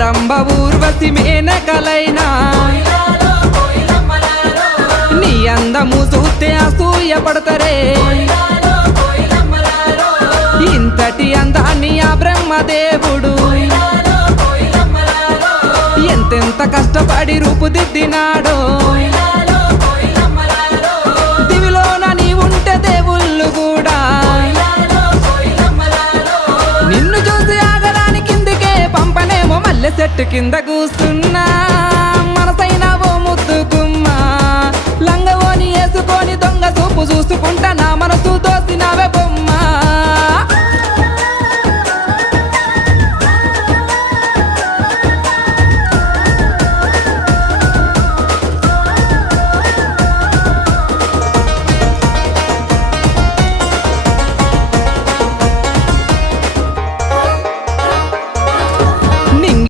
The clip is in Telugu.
రంభ ఊర్వశి మేనకలైనా నీ అందము చూస్తే అసూయ పడతారే ఇంతటి అందాన్ని ఆ బ్రహ్మదేవుడు ఎంతెంత కష్టపడి రూపుదిద్దినాడో దివిలోన నీ ఉంటే దేవుళ్ళు కూడా నిన్ను చూసి ఆగరాని కిందికే పంపనేమో మల్లె చెట్టు కింద కూస్తున్నా